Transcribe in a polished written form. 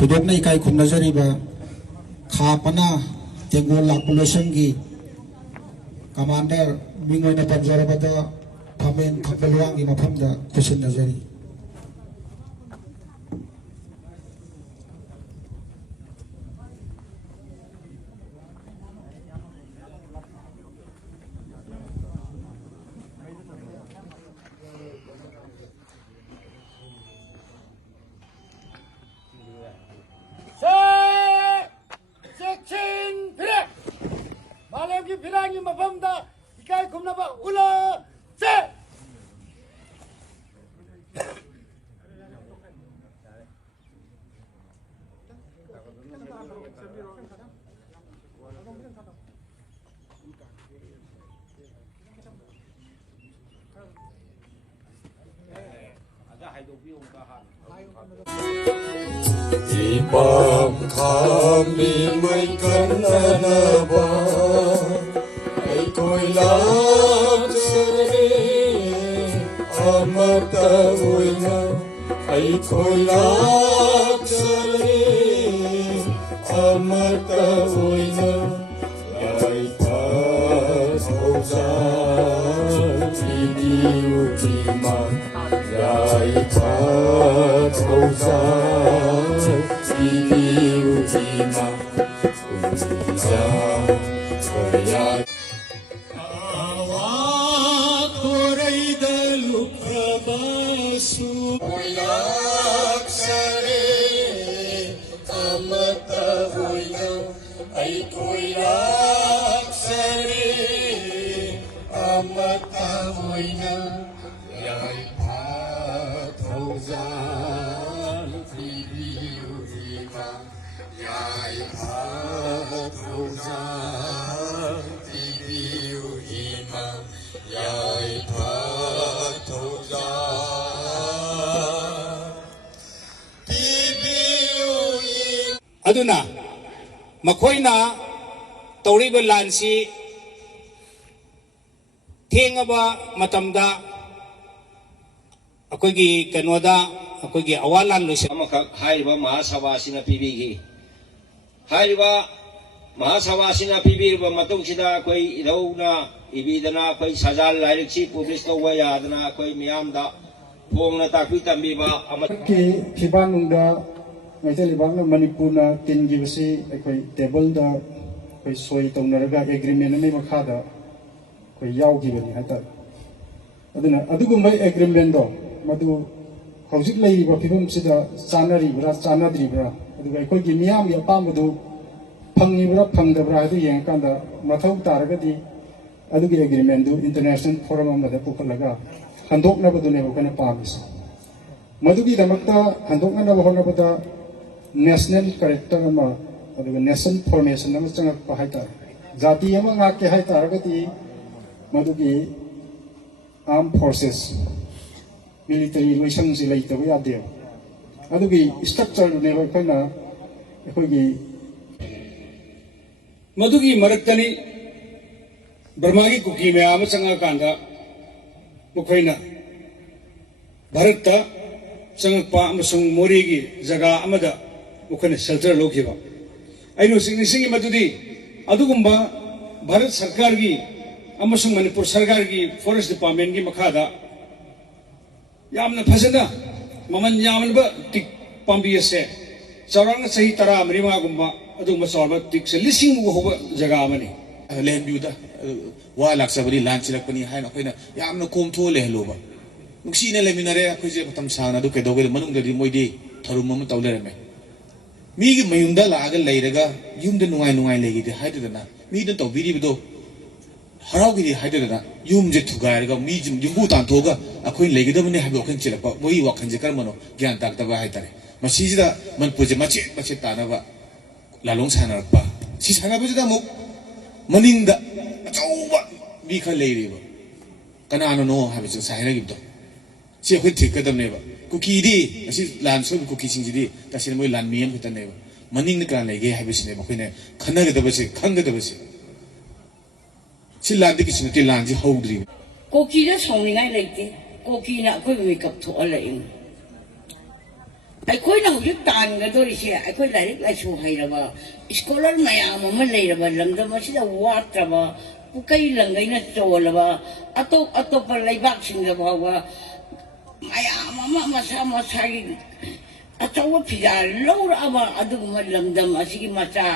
थोदोकना इकाई खुमनजरीबा खापना तेंगोल लापुलेशन की कमांडर मिंगोइना पंजरबदा थामेन थकलवांग की मफमदा खुशिन नजरी Pirangi mafamda ikai kumna ba ula se Ibam kami may kananaba ay ko'y laksari amataway na ay ko'y laksari amataway na ay patawsan iniutima ay patawsan iniutima Uja kaya awak ko'y dalukabasu laksari amatahoy na ay ko'y laksari amatahoy na ay patawsan iniutima ay patawsan iniutima ay patawsan iniutima aduna makoina tawriba lansi thengaba matamda akoigi kanoda akoigi awalan loise amakak haiba mahasabasina pibigi haiba mahasabasina pibirba matungsida akoi idauna ibidana akoi sajal lairiksi publish tawba yadana akoi miyamda phongna takpi tambiba की फिबानुंदा मैथली बागना मणिपुरना तिनगिबसी अखोई table दा अखोई सोई तौनरगा agreement नै मखादा अखोई यावगिबनी हाता अदुना अदुगुमै agreement दो मदु हौजिक लैरिबा फिबमसिदा चानरिब्रा चानद्रिब्रा अदुगा अखोई मियामगी अपामबदु फंगिब्रा फंगदब्रा हादु येंकांदा मथौ तारगदी अदुगी एग्रीमेंट दु इंटरनेशनल फोरम अमदा पुखलगा हंदोकनबदुने बकना पामिस मधुगी दमकता हंदोकनब होनबदा नेशनल करेक्टर अमा अदुगा नेशन फॉर्मेशन अमा चंगकपा हाइता जाति अमा ngaके हाइतारगदी मधुगी आर्म फोर्सेस मिलिटरी लोइसंग से लेतबो यादे अदुगी स्ट्रक्चर ने बकना अखोगी मधुगी मरक्तनी बर्मागी कुकी मैम चंगाकांदा मुखैना भारतता चंगकपा अमसुंग मोरीगी जगह अमदा मुखैना शेल्टर लोखिबा आइनो सिंगिंग मधुदी अदुगुंबा भारत सरकार की अमसुंग मणिपुर सरकार की फॉरेस्ट डिपार्टमेंट की मखादा यामना फजना ममन यामनबा टिक पांबी असे चौरांग सही तरा मरिमा गुंबा अदुगुंबा चौरबा टिक से लिसिंग मुगो होबा जगह अमनी land view da wa laksabari land silakpani haina akoina yamna komtho lehloba nuksina leminare akoije patam sana du kedoge manungda di moidi tharum am tawlerame mi gi mayunda laga leiraga yumda nungai nungai legi de haidana mi den tawbiri bido harau gi haidana yum je thugairaga mi jim yumbu tan thoga akoin legi da mane habi okhan chilakpa moi wakhan je karmano gyan tak ta ba haitare masijida manpuje mache mache tanaba lalong sanarpa si sanabujida muk मनिंदा अचौबा मी खा लेरिबा कनानो no हाबिस Saina गिबदो से खै थिकदमनेबा cookie दी असि लान सोब cookie सिंजिदी तसिन मोय लान मियम खतनेबा मनिंग का लेगे हाबिसने मखैने खनगदबसे खंगदबसे सि लांदि किसिनति लांजि हौद्रि कोकी दा सौनिङाइ लेते कोकी ना अखोय मेकअप थोअ लेइं ꯑꯩꯈꯣꯏꯅ ꯍꯧꯖꯤꯛ ꯇꯥꯟꯒꯗꯧꯔꯤꯁꯦ ꯑꯩꯈꯣꯏ ꯂꯥꯏꯔꯤꯛ ꯂꯥꯏꯁꯨ ꯍꯩꯔꯕ ꯏꯁꯀꯣꯂꯔ ꯃꯌꯥꯝ ꯑꯃ ꯂꯩꯔꯕ ꯂꯝꯗꯝ ꯑꯁꯤꯗ ꯋꯥꯠꯇ꯭ꯔꯕ ꯄꯨꯀꯩ ꯂꯪꯒꯩꯅ ꯆꯣꯜꯂꯕ ꯑꯇꯣꯞ ꯑꯇꯣꯞꯄ ꯂꯩꯕꯥꯛꯁꯤꯡꯗ ꯐꯥꯎꯕ ꯃꯌꯥꯝ ꯑꯃ ꯃꯁꯥ ꯃꯁꯥꯒꯤ ꯑꯆꯧꯕ ꯐꯤꯖꯥ ꯂꯧꯔꯛꯑꯕ ꯑꯗꯨꯒꯨꯝꯕ ꯂꯝꯗꯝ ꯑꯁꯤꯒꯤ ꯃꯆꯥ